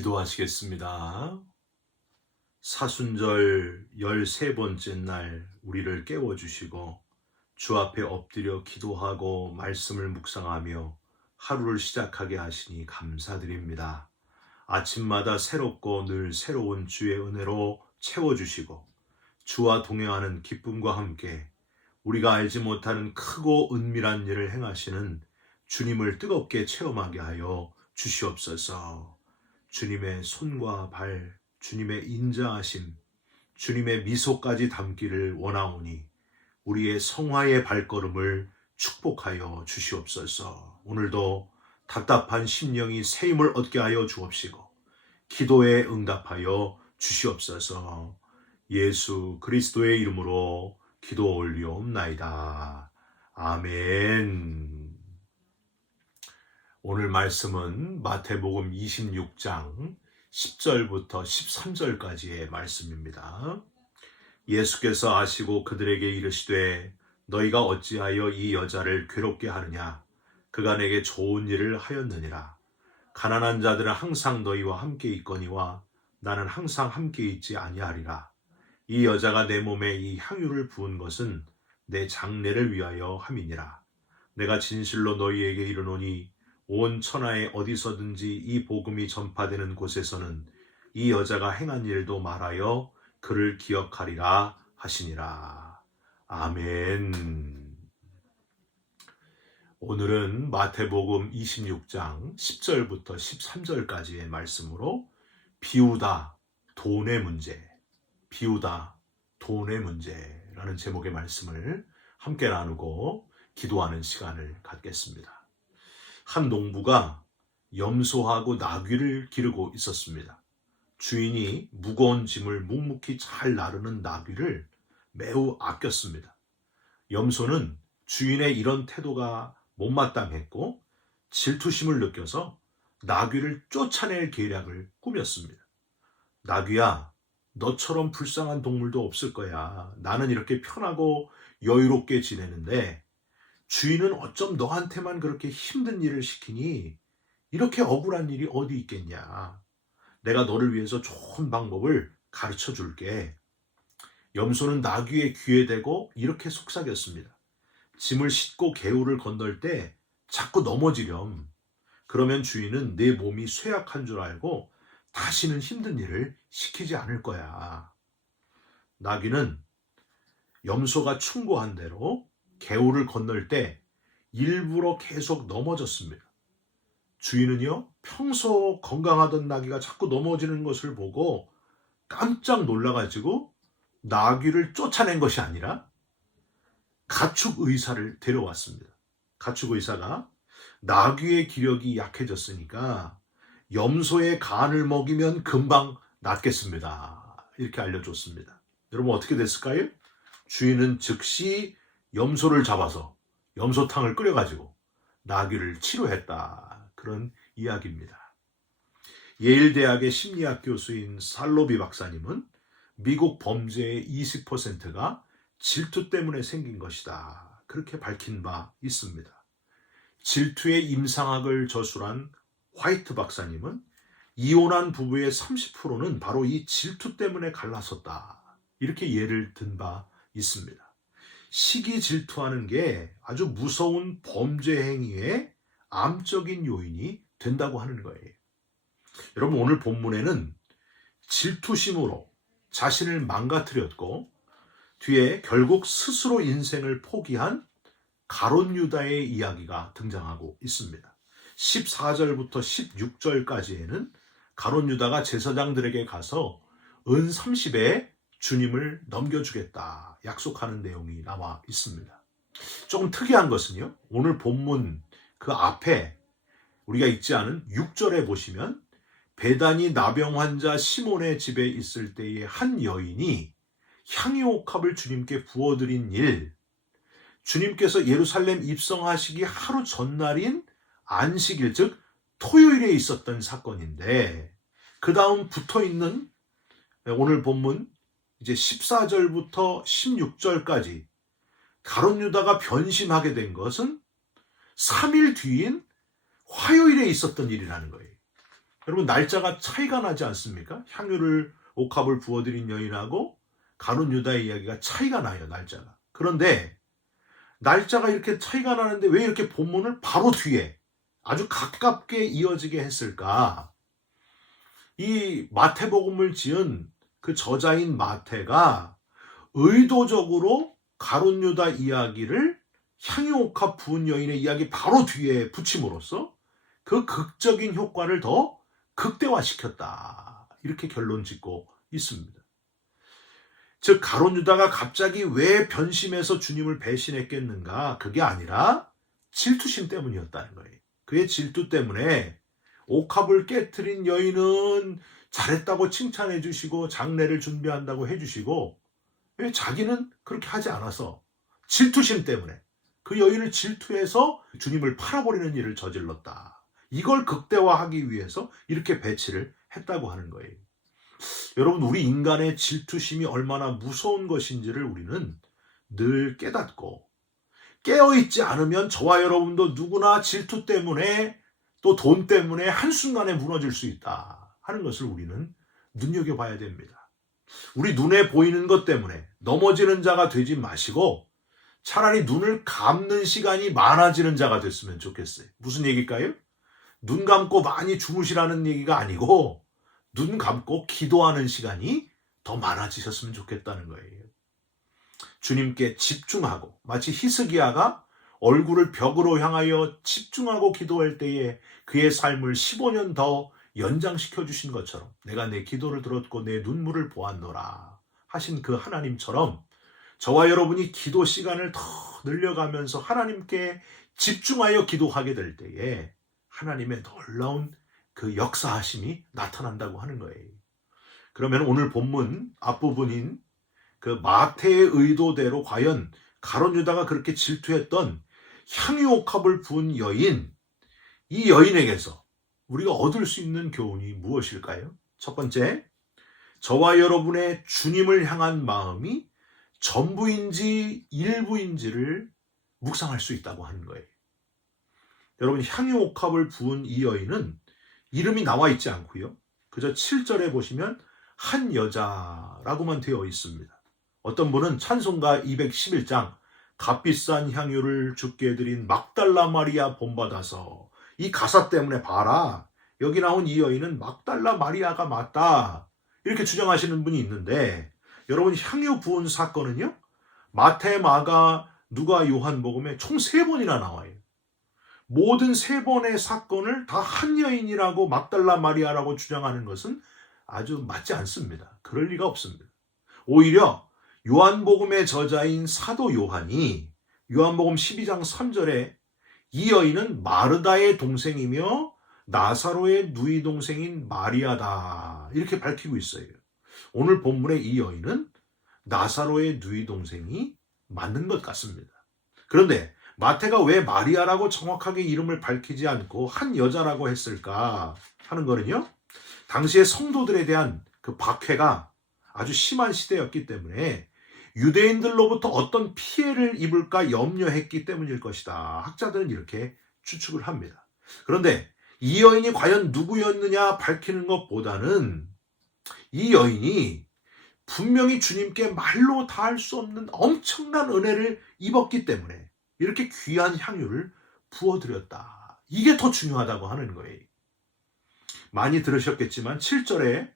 기도하시겠습니다. 사순절 13번째 날 우리를 깨워주시고 주 앞에 엎드려 기도하고 말씀을 묵상하며 하루를 시작하게 하시니 감사드립니다. 아침마다 새롭고 늘 새로운 주의 은혜로 채워주시고 주와 동행하는 기쁨과 함께 우리가 알지 못하는 크고 은밀한 일을 행하시는 주님을 뜨겁게 체험하게 하여 주시옵소서. 주님의 손과 발, 주님의 인자하심, 주님의 미소까지 담기를 원하오니 우리의 성화의 발걸음을 축복하여 주시옵소서. 오늘도 답답한 심령이 새 힘을 얻게 하여 주옵시고 기도에 응답하여 주시옵소서. 예수 그리스도의 이름으로 기도 올리옵나이다. 아멘. 오늘 말씀은 마태복음 26장 10절부터 13절까지의 말씀입니다. 예수께서 아시고 그들에게 이르시되 너희가 어찌하여 이 여자를 괴롭게 하느냐? 그가 내게 좋은 일을 하였느니라. 가난한 자들은 항상 너희와 함께 있거니와 나는 항상 함께 있지 아니하리라. 이 여자가 내 몸에 이 향유를 부은 것은 내 장례를 위하여 함이니라. 내가 진실로 너희에게 이르노니 온 천하에 어디서든지 이 복음이 전파되는 곳에서는 이 여자가 행한 일도 말하여 그를 기억하리라 하시니라. 아멘. 오늘은 마태복음 26장 10절부터 13절까지의 말씀으로 비우다 돈의 문제, 비우다 돈의 문제라는 제목의 말씀을 함께 나누고 기도하는 시간을 갖겠습니다. 한 농부가 염소하고 나귀를 기르고 있었습니다. 주인이 무거운 짐을 묵묵히 잘 나르는 나귀를 매우 아꼈습니다. 염소는 주인의 이런 태도가 못마땅했고 질투심을 느껴서 나귀를 쫓아낼 계략을 꾸몄습니다. 나귀야, 너처럼 불쌍한 동물도 없을 거야. 나는 이렇게 편하고 여유롭게 지내는데 주인은 어쩜 너한테만 그렇게 힘든 일을 시키니? 이렇게 억울한 일이 어디 있겠냐? 내가 너를 위해서 좋은 방법을 가르쳐 줄게. 염소는 나귀의 귀에 대고 이렇게 속삭였습니다. 짐을 싣고 개울을 건널 때 자꾸 넘어지렴. 그러면 주인은 내 몸이 쇠약한 줄 알고 다시는 힘든 일을 시키지 않을 거야. 나귀는 염소가 충고한 대로 개울을 건널 때 일부러 계속 넘어졌습니다. 주인은요, 평소 건강하던 나귀가 자꾸 넘어지는 것을 보고 깜짝 놀라가지고 나귀를 쫓아낸 것이 아니라 가축 의사를 데려왔습니다. 가축 의사가 나귀의 기력이 약해졌으니까 염소의 간을 먹이면 금방 낫겠습니다. 이렇게 알려줬습니다. 여러분 어떻게 됐을까요? 주인은 즉시 염소를 잡아서 염소탕을 끓여가지고 나귀를 치료했다. 그런 이야기입니다. 예일대학의 심리학 교수인 살로비 박사님은 미국 범죄의 20%가 질투 때문에 생긴 것이다. 그렇게 밝힌 바 있습니다. 질투의 임상학을 저술한 화이트 박사님은 이혼한 부부의 30%는 바로 이 질투 때문에 갈라섰다. 이렇게 예를 든 바 있습니다. 시기 질투하는 게 아주 무서운 범죄 행위의 암적인 요인이 된다고 하는 거예요. 여러분 오늘 본문에는 질투심으로 자신을 망가뜨렸고 뒤에 결국 스스로 인생을 포기한 가룟 유다의 이야기가 등장하고 있습니다. 14절부터 16절까지에는 가룟 유다가 제사장들에게 가서 은 30에 주님을 넘겨주겠다 약속하는 내용이 나와 있습니다. 조금 특이한 것은요, 오늘 본문 그 앞에 우리가 읽지 않은 6절에 보시면 베다니 나병 환자 시몬의 집에 있을 때의 한 여인이 향유옥합을 주님께 부어드린 일, 주님께서 예루살렘 입성하시기 하루 전날인 안식일, 즉 토요일에 있었던 사건인데 그 다음 붙어있는 오늘 본문 이제 14절부터 16절까지 가룟 유다가 변심하게 된 것은 3일 뒤인 화요일에 있었던 일이라는 거예요. 여러분 날짜가 차이가 나지 않습니까? 향유를 옥합을 부어드린 여인하고 가룟 유다의 이야기가 차이가 나요, 날짜가. 그런데 날짜가 이렇게 차이가 나는데 왜 이렇게 본문을 바로 뒤에 아주 가깝게 이어지게 했을까? 이 마태복음을 지은 그 저자인 마태가 의도적으로 가룟 유다 이야기를 향유옥합 부은 여인의 이야기 바로 뒤에 붙임으로써 그 극적인 효과를 더 극대화시켰다. 이렇게 결론 짓고 있습니다. 즉 가룟 유다가 갑자기 왜 변심해서 주님을 배신했겠는가? 그게 아니라 질투심 때문이었다는 거예요. 그의 질투 때문에 옥합을 깨트린 여인은 잘했다고 칭찬해 주시고 장례를 준비한다고 해주시고 왜 자기는 그렇게 하지 않아서 질투심 때문에 그 여인을 질투해서 주님을 팔아버리는 일을 저질렀다. 이걸 극대화하기 위해서 이렇게 배치를 했다고 하는 거예요. 여러분 우리 인간의 질투심이 얼마나 무서운 것인지를 우리는 늘 깨닫고 깨어있지 않으면 저와 여러분도 누구나 질투 때문에 또 돈 때문에 한순간에 무너질 수 있다 하는 것을 우리는 눈여겨봐야 됩니다. 우리 눈에 보이는 것 때문에 넘어지는 자가 되지 마시고 차라리 눈을 감는 시간이 많아지는 자가 됐으면 좋겠어요. 무슨 얘기일까요? 눈 감고 많이 주무시라는 얘기가 아니고 눈 감고 기도하는 시간이 더 많아지셨으면 좋겠다는 거예요. 주님께 집중하고 마치 히스기야가 얼굴을 벽으로 향하여 집중하고 기도할 때에 그의 삶을 15년 더 연장시켜 주신 것처럼 내가 내 기도를 들었고 내 눈물을 보았노라 하신 그 하나님처럼 저와 여러분이 기도 시간을 더 늘려가면서 하나님께 집중하여 기도하게 될 때에 하나님의 놀라운 그 역사하심이 나타난다고 하는 거예요. 그러면 오늘 본문 앞부분인 그 마태의 의도대로 과연 가룟 유다가 그렇게 질투했던 향유옥합을 부은 여인, 이 여인에게서 우리가 얻을 수 있는 교훈이 무엇일까요? 첫 번째, 저와 여러분의 주님을 향한 마음이 전부인지 일부인지를 묵상할 수 있다고 하는 거예요. 여러분 향유옥합을 부은 이 여인은 이름이 나와 있지 않고요. 그저 7절에 보시면 한 여자라고만 되어 있습니다. 어떤 분은 찬송가 211장 값비싼 향유를 주께 드린 막달라 마리아 본받아서 이 가사 때문에 봐라. 여기 나온 이 여인은 막달라 마리아가 맞다. 이렇게 주장하시는 분이 있는데 여러분 향유 부은 사건은요. 마태, 마가, 누가, 요한복음에 총 3번이나 나와요. 모든 3번의 사건을 다 한 여인이라고 막달라 마리아라고 주장하는 것은 아주 맞지 않습니다. 그럴 리가 없습니다. 오히려 요한복음의 저자인 사도 요한이 요한복음 12장 3절에 이 여인은 마르다의 동생이며 나사로의 누이 동생인 마리아다 이렇게 밝히고 있어요. 오늘 본문의 이 여인은 나사로의 누이 동생이 맞는 것 같습니다. 그런데 마태가 왜 마리아라고 정확하게 이름을 밝히지 않고 한 여자라고 했을까 하는 거는요. 당시의 성도들에 대한 그 박해가 아주 심한 시대였기 때문에 유대인들로부터 어떤 피해를 입을까 염려했기 때문일 것이다. 학자들은 이렇게 추측을 합니다. 그런데 이 여인이 과연 누구였느냐 밝히는 것보다는 이 여인이 분명히 주님께 말로 다할 수 없는 엄청난 은혜를 입었기 때문에 이렇게 귀한 향유를 부어드렸다. 이게 더 중요하다고 하는 거예요. 많이 들으셨겠지만 7절에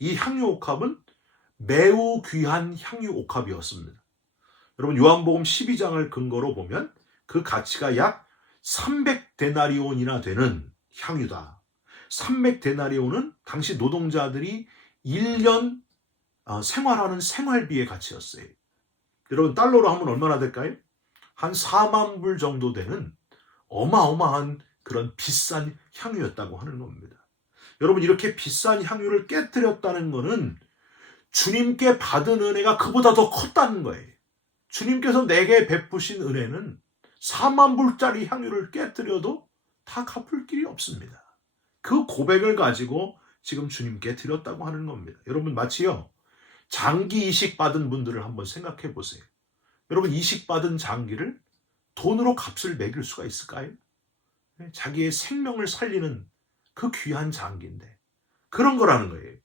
이 향유옥합은 매우 귀한 향유옥합이었습니다. 여러분 요한복음 12장을 근거로 보면 그 가치가 약 300데나리온이나 되는 향유다. 300데나리온은 당시 노동자들이 1년 생활하는 생활비의 가치였어요. 여러분 달러로 하면 얼마나 될까요? 한 4만 불 정도 되는 어마어마한 그런 비싼 향유였다고 하는 겁니다. 여러분 이렇게 비싼 향유를 깨뜨렸다는 것은 주님께 받은 은혜가 그보다 더 컸다는 거예요. 주님께서 내게 베푸신 은혜는 4만 불짜리 향유를 깨뜨려도 다 갚을 길이 없습니다. 그 고백을 가지고 지금 주님께 드렸다고 하는 겁니다. 여러분 마치요. 장기 이식 받은 분들을 한번 생각해 보세요. 여러분 이식 받은 장기를 돈으로 값을 매길 수가 있을까요? 자기의 생명을 살리는 그 귀한 장기인데. 그런 거라는 거예요.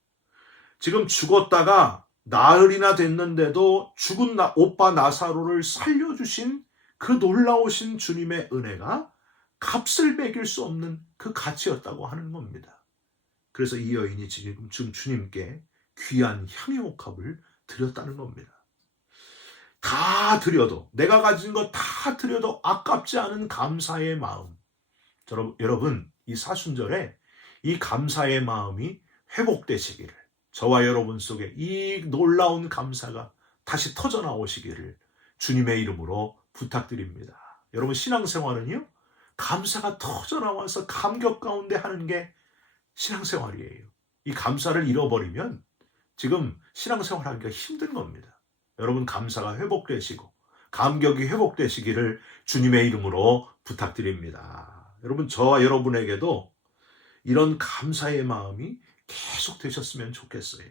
지금 죽었다가 나흘이나 됐는데도 죽은 오빠 나사로를 살려주신 그 놀라우신 주님의 은혜가 값을 매길 수 없는 그 가치였다고 하는 겁니다. 그래서 이 여인이 지금 주님께 귀한 향유옥합을 드렸다는 겁니다. 다 드려도, 내가 가진 거 다 드려도 아깝지 않은 감사의 마음. 여러분, 이 사순절에 이 감사의 마음이 회복되시기를, 저와 여러분 속에 이 놀라운 감사가 다시 터져 나오시기를 주님의 이름으로 부탁드립니다. 여러분, 신앙생활은요, 감사가 터져 나와서 감격 가운데 하는 게 신앙생활이에요. 이 감사를 잃어버리면 지금 신앙생활 하기가 힘든 겁니다. 여러분, 감사가 회복되시고 감격이 회복되시기를 주님의 이름으로 부탁드립니다. 여러분, 저와 여러분에게도 이런 감사의 마음이 계속 되셨으면 좋겠어요.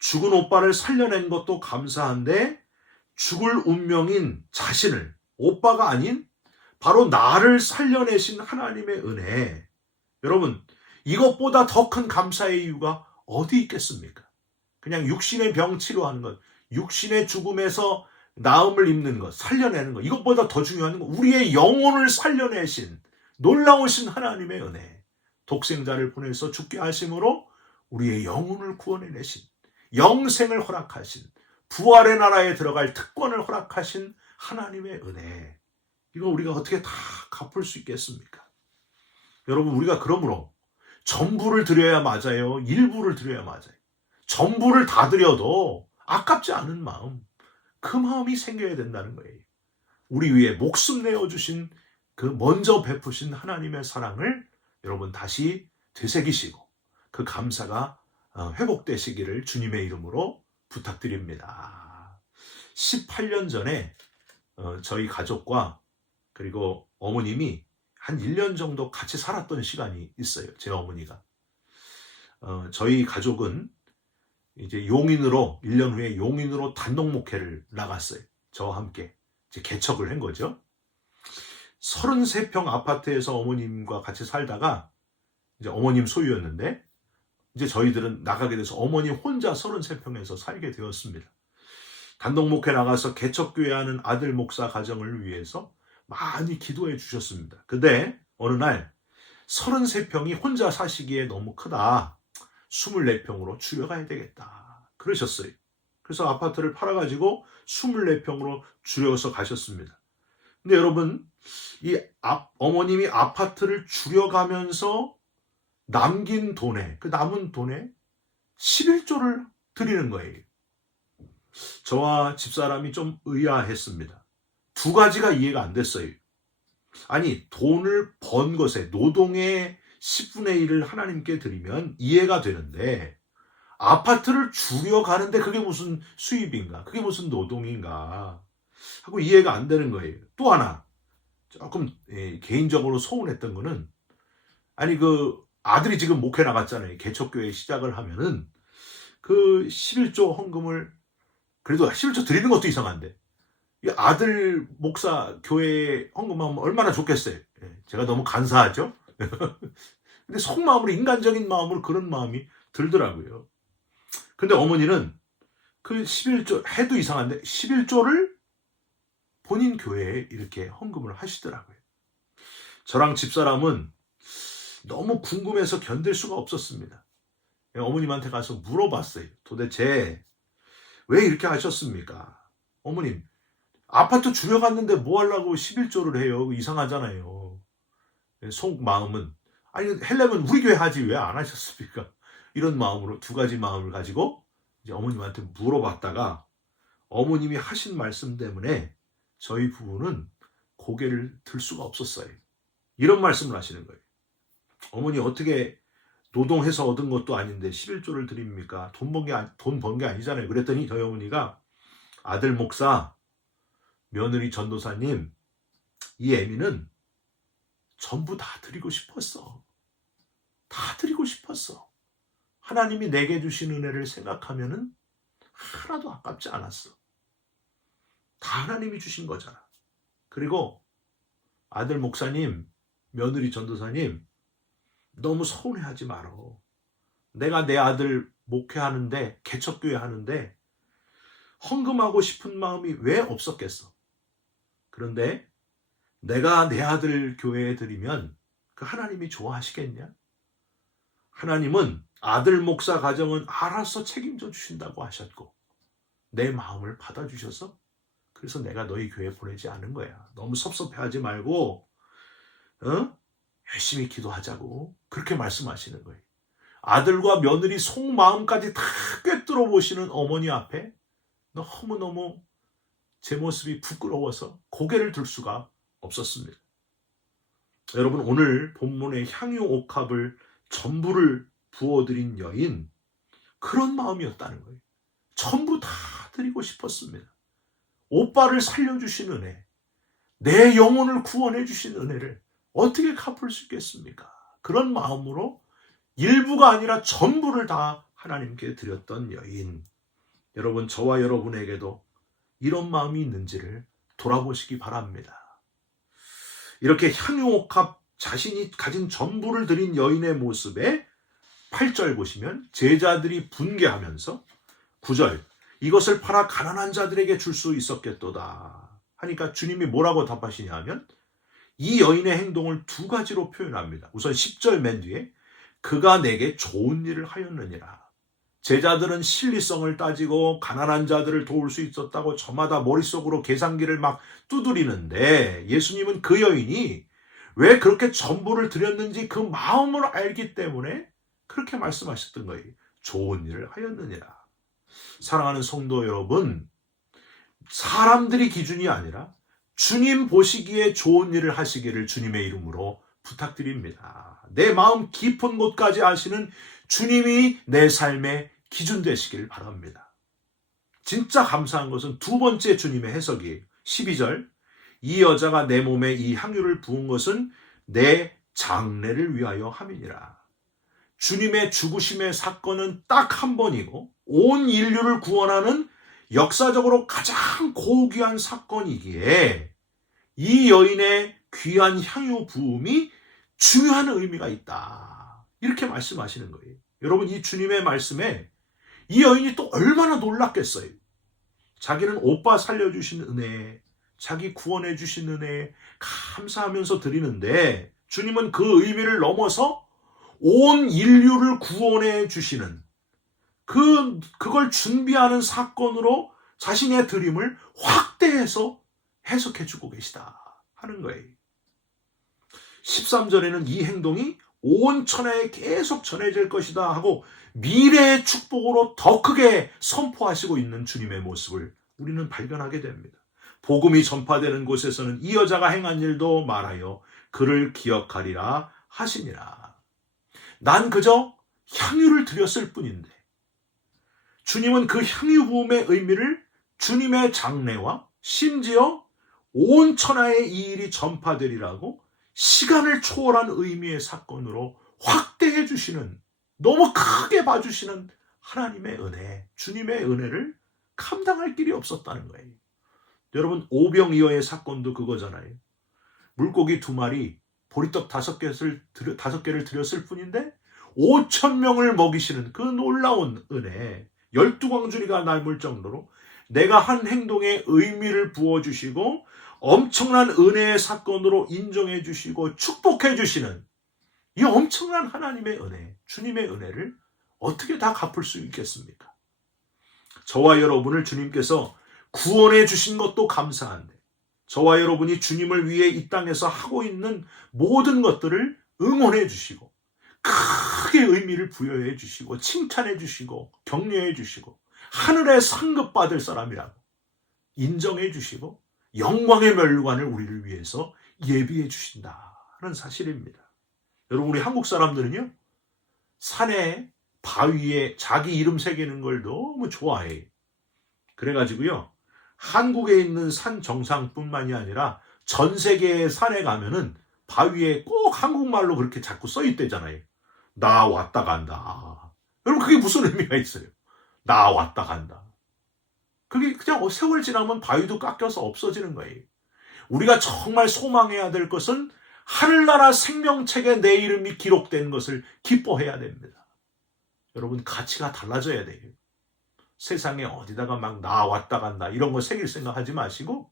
죽은 오빠를 살려낸 것도 감사한데 죽을 운명인 자신을, 오빠가 아닌 바로 나를 살려내신 하나님의 은혜. 여러분, 이것보다 더 큰 감사의 이유가 어디 있겠습니까? 그냥 육신의 병 치료하는 것, 육신의 죽음에서 나음을 입는 것, 살려내는 것, 이것보다 더 중요한 건 우리의 영혼을 살려내신 놀라우신 하나님의 은혜. 독생자를 보내서 죽게 하심으로 우리의 영혼을 구원해내신, 영생을 허락하신, 부활의 나라에 들어갈 특권을 허락하신 하나님의 은혜. 이거 우리가 어떻게 다 갚을 수 있겠습니까? 여러분, 우리가 그러므로 전부를 드려야 맞아요? 일부를 드려야 맞아요? 전부를 다 드려도 아깝지 않은 마음, 그 마음이 생겨야 된다는 거예요. 우리 위에 목숨 내어주신 그 먼저 베푸신 하나님의 사랑을 여러분 다시 되새기시고 그 감사가 회복되시기를 주님의 이름으로 부탁드립니다. 18년 전에 저희 가족과 그리고 어머님이 한 1년 정도 같이 살았던 시간이 있어요. 제 어머니가. 저희 가족은 이제 용인으로 1년 후에 용인으로 단독 목회를 나갔어요. 저와 함께 이제 개척을 한 거죠. 33평 아파트에서 어머님과 같이 살다가 이제 어머님 소유였는데 이제 저희들은 나가게 돼서 어머니 혼자 33평에서 살게 되었습니다. 단독 목회 나가서 개척교회 하는 아들 목사 가정을 위해서 많이 기도해 주셨습니다. 근데 어느 날 33평이 혼자 사시기에 너무 크다. 24평으로 줄여가야 되겠다. 그러셨어요. 그래서 아파트를 팔아가지고 24평으로 줄여서 가셨습니다. 근데 여러분, 이 어머님이 아파트를 줄여가면서 남긴 돈에, 그 남은 돈에 11조를 드리는 거예요. 저와 집사람이 좀 의아했습니다. 두 가지가 이해가 안 됐어요. 아니, 돈을 번 것에 노동의 10분의 1을 하나님께 드리면 이해가 되는데 아파트를 줄여가는데 그게 무슨 수입인가? 그게 무슨 노동인가? 하고 이해가 안 되는 거예요. 또 하나 조금 개인적으로 서운했던 거는 아니 그 아들이 지금 목회 나갔잖아요. 개척교회 시작을 하면은 그 11조 헌금을 그래도 11조 드리는 것도 이상한데 이 아들 목사 교회에 헌금하면 얼마나 좋겠어요. 제가 너무 간사하죠. 근데 속마음으로 인간적인 마음으로 그런 마음이 들더라고요. 근데 어머니는 그 11조 해도 이상한데 11조를 본인 교회에 이렇게 헌금을 하시더라고요. 저랑 집사람은 너무 궁금해서 견딜 수가 없었습니다. 어머님한테 가서 물어봤어요. 도대체 왜 이렇게 하셨습니까? 어머님, 아파트 줄여갔는데 뭐 하려고 11조를 해요? 이상하잖아요. 속마음은 아니 헬렘은 우리 교회 하지 왜 안 하셨습니까? 이런 마음으로 두 가지 마음을 가지고 이제 어머님한테 물어봤다가 어머님이 하신 말씀 때문에 저희 부부는 고개를 들 수가 없었어요. 이런 말씀을 하시는 거예요. 어머니 어떻게 노동해서 얻은 것도 아닌데 11조를 드립니까? 돈 번 게 아니잖아요. 그랬더니 저희 어머니가 아들 목사, 며느리 전도사님, 이 애미는 전부 다 드리고 싶었어. 다 드리고 싶었어. 하나님이 내게 주신 은혜를 생각하면은 하나도 아깝지 않았어. 다 하나님이 주신 거잖아. 그리고 아들 목사님, 며느리 전도사님, 너무 서운해하지 말어. 내가 내 아들 목회하는데, 개척교회 하는데 헌금하고 싶은 마음이 왜 없었겠어? 그런데 내가 내 아들 교회에 드리면 그 하나님이 좋아하시겠냐? 하나님은 아들 목사 가정은 알아서 책임져 주신다고 하셨고 내 마음을 받아주셔서 그래서 내가 너희 교회에 보내지 않은 거야. 너무 섭섭해하지 말고 열심히 기도하자고 그렇게 말씀하시는 거예요. 아들과 며느리 속마음까지 다 꿰뚫어 보시는 어머니 앞에 너무너무 제 모습이 부끄러워서 고개를 들 수가 없었습니다. 여러분, 오늘 본문의 향유 옥합을 전부를 부어드린 여인, 그런 마음이었다는 거예요. 전부 다 드리고 싶었습니다. 오빠를 살려주신 은혜, 내 영혼을 구원해 주신 은혜를 어떻게 갚을 수 있겠습니까? 그런 마음으로 일부가 아니라 전부를 다 하나님께 드렸던 여인. 여러분, 저와 여러분에게도 이런 마음이 있는지를 돌아보시기 바랍니다. 이렇게 향유옥합 자신이 가진 전부를 드린 여인의 모습에 8절 보시면 제자들이 분개하면서 9절 이것을 팔아 가난한 자들에게 줄 수 있었겠도다 하니까 주님이 뭐라고 답하시냐 하면 이 여인의 행동을 두 가지로 표현합니다. 우선 10절 맨 뒤에 그가 내게 좋은 일을 하였느니라. 제자들은 실리성을 따지고 가난한 자들을 도울 수 있었다고 저마다 머릿속으로 계산기를 막 두드리는데 예수님은 그 여인이 왜 그렇게 전부를 드렸는지 그 마음을 알기 때문에 그렇게 말씀하셨던 거예요. 좋은 일을 하였느니라. 사랑하는 성도 여러분, 사람들이 기준이 아니라 주님 보시기에 좋은 일을 하시기를 주님의 이름으로 부탁드립니다. 내 마음 깊은 곳까지 아시는 주님이 내 삶의 기준 되시길 바랍니다. 진짜 감사한 것은 두 번째 주님의 해석이에요. 12절 이 여자가 내 몸에 이 향유를 부은 것은 내 장래를 위하여 함이니라. 주님의 죽으심의 사건은 딱 한 번이고 온 인류를 구원하는 역사적으로 가장 고귀한 사건이기에 이 여인의 귀한 향유 부음이 중요한 의미가 있다. 이렇게 말씀하시는 거예요. 여러분, 이 주님의 말씀에 이 여인이 또 얼마나 놀랐겠어요. 자기는 오빠 살려주신 은혜, 자기 구원해 주신 은혜 감사하면서 드리는데 주님은 그 의미를 넘어서 온 인류를 구원해 주시는 그걸 준비하는 사건으로 자신의 드림을 확대해서 해석해 주고 계시다 하는 거예요. 13절에는 이 행동이 온 천하에 계속 전해질 것이다 하고 미래의 축복으로 더 크게 선포하시고 있는 주님의 모습을 우리는 발견하게 됩니다. 복음이 전파되는 곳에서는 이 여자가 행한 일도 말하여 그를 기억하리라 하시니라. 난 그저 향유를 드렸을 뿐인데 주님은 그 향유 부음의 의미를 주님의 장래와 심지어 온 천하에 이 일이 전파되리라고 시간을 초월한 의미의 사건으로 확대해 주시는, 너무 크게 봐주시는 하나님의 은혜, 주님의 은혜를 감당할 길이 없었다는 거예요. 여러분, 오병이어의 사건도 그거잖아요. 물고기 2마리, 보리떡 5개를 드렸을 뿐인데 5,000명을 먹이시는 그 놀라운 은혜, 12광주리가 남을 정도로 내가 한 행동에 의미를 부어주시고 엄청난 은혜의 사건으로 인정해 주시고 축복해 주시는 이 엄청난 하나님의 은혜, 주님의 은혜를 어떻게 다 갚을 수 있겠습니까? 저와 여러분을 주님께서 구원해 주신 것도 감사한데 저와 여러분이 주님을 위해 이 땅에서 하고 있는 모든 것들을 응원해 주시고 크게 의미를 부여해 주시고 칭찬해 주시고 격려해 주시고 하늘에 상급받을 사람이라고 인정해 주시고 영광의 멸관을 우리를 위해서 예비해 주신다는 사실입니다. 여러분, 우리 한국 사람들은요, 산에 바위에 자기 이름 새기는 걸 너무 좋아해. 그래가지고요, 한국에 있는 산 정상뿐만이 아니라 전 세계의 산에 가면은 바위에 꼭 한국말로 그렇게 자꾸 써있대잖아요. 나 왔다 간다. 여러분, 그게 무슨 의미가 있어요? 나 왔다 간다. 그게 그냥 세월 지나면 바위도 깎여서 없어지는 거예요. 우리가 정말 소망해야 될 것은 하늘나라 생명책에 내 이름이 기록된 것을 기뻐해야 됩니다. 여러분, 가치가 달라져야 돼요. 세상에 어디다가 막 나 왔다 간다 이런 거 새길 생각하지 마시고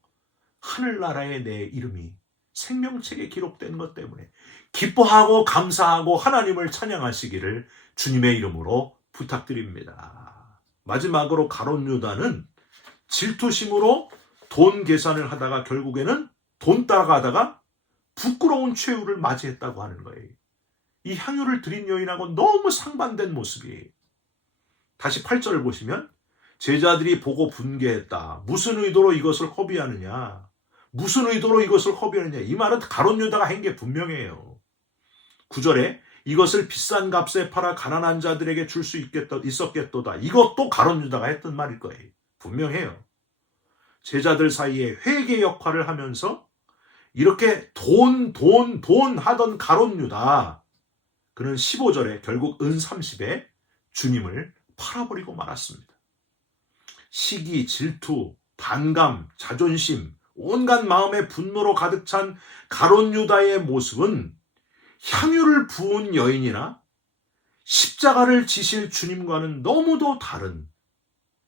하늘나라에 내 이름이 생명책에 기록된 것 때문에 기뻐하고 감사하고 하나님을 찬양하시기를 주님의 이름으로 부탁드립니다. 마지막으로 가룟 유다는 질투심으로 돈 계산을 하다가 결국에는 돈 따라가다가 부끄러운 최후를 맞이했다고 하는 거예요. 이 향유를 드린 여인하고 너무 상반된 모습이에요. 다시 8절을 보시면 제자들이 보고 분개했다. 무슨 의도로 이것을 허비하느냐? 무슨 의도로 이것을 허비하느냐? 이 말은 가룟 유다가 한 게 분명해요. 9절에 이것을 비싼 값에 팔아 가난한 자들에게 줄 수 있었겠도다. 이것도 가룟 유다가 했던 말일 거예요. 분명해요. 제자들 사이에 회계 역할을 하면서 이렇게 돈 하던 가룟 유다, 그는 15절에 결국 은 30에 주님을 팔아버리고 말았습니다. 시기, 질투, 반감, 자존심, 온갖 마음의 분노로 가득 찬 가룟 유다의 모습은 향유를 부은 여인이나 십자가를 지실 주님과는 너무도 다른,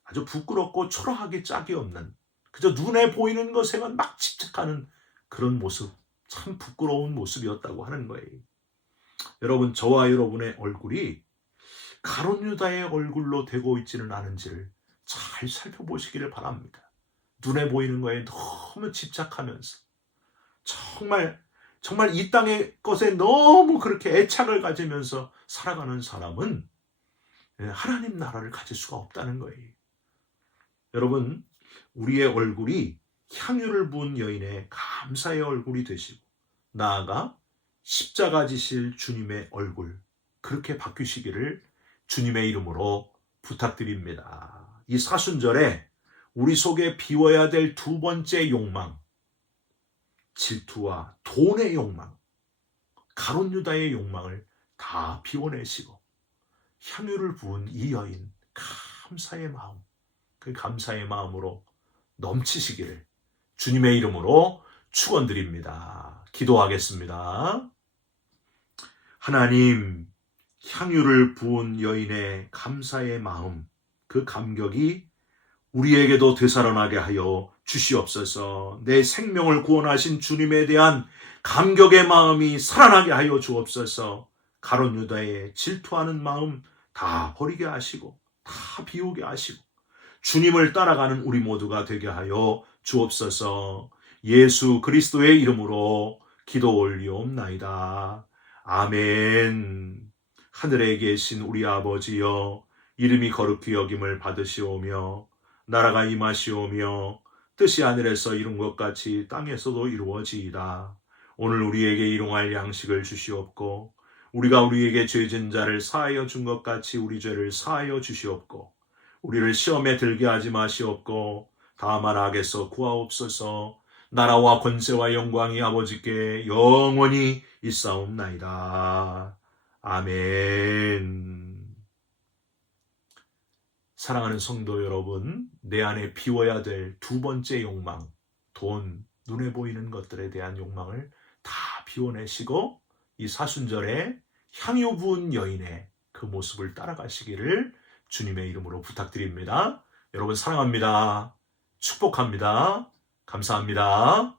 아주 부끄럽고 초라하기 짝이 없는, 그저 눈에 보이는 것에만 막 집착하는 그런 모습, 참 부끄러운 모습이었다고 하는 거예요. 여러분, 저와 여러분의 얼굴이 가룟 유다의 얼굴로 되고 있지는 않은지를 잘 살펴보시기를 바랍니다. 눈에 보이는 거에 너무 집착하면서 정말 이 땅의 것에 너무 그렇게 애착을 가지면서 살아가는 사람은 하나님 나라를 가질 수가 없다는 거예요. 여러분, 우리의 얼굴이 향유를 부은 여인의 감사의 얼굴이 되시고 나아가 십자가 지실 주님의 얼굴, 그렇게 바뀌시기를 주님의 이름으로 부탁드립니다. 이 사순절에 우리 속에 비워야 될 두 번째 욕망, 질투와 돈의 욕망, 가룟 유다의 욕망을 다 비워내시고 향유를 부은 이 여인, 감사의 마음, 그 감사의 마음으로 넘치시기를 주님의 이름으로 축원드립니다. 기도하겠습니다. 하나님, 향유를 부은 여인의 감사의 마음, 그 감격이 우리에게도 되살아나게 하여 주시옵소서. 내 생명을 구원하신 주님에 대한 감격의 마음이 살아나게 하여 주옵소서. 가룟 유다의 질투하는 마음 다 버리게 하시고 다 비우게 하시고 주님을 따라가는 우리 모두가 되게 하여 주옵소서. 예수 그리스도의 이름으로 기도 올리옵나이다. 아멘. 하늘에 계신 우리 아버지여, 이름이 거룩히 여김을 받으시오며 나라가 임하시오며 뜻이 하늘에서 이룬 것 같이 땅에서도 이루어지이다. 오늘 우리에게 일용할 양식을 주시옵고 우리가 우리에게 죄진 자를 사하여 준 것 같이 우리 죄를 사하여 주시옵고 우리를 시험에 들게 하지 마시옵고 다만 악에서 구하옵소서. 나라와 권세와 영광이 아버지께 영원히 있사옵나이다. 아멘. 사랑하는 성도 여러분, 내 안에 비워야 될 두 번째 욕망, 돈, 눈에 보이는 것들에 대한 욕망을 다 비워내시고 이 사순절에 향유 부은 여인의 그 모습을 따라가시기를 주님의 이름으로 부탁드립니다. 여러분 사랑합니다. 축복합니다. 감사합니다.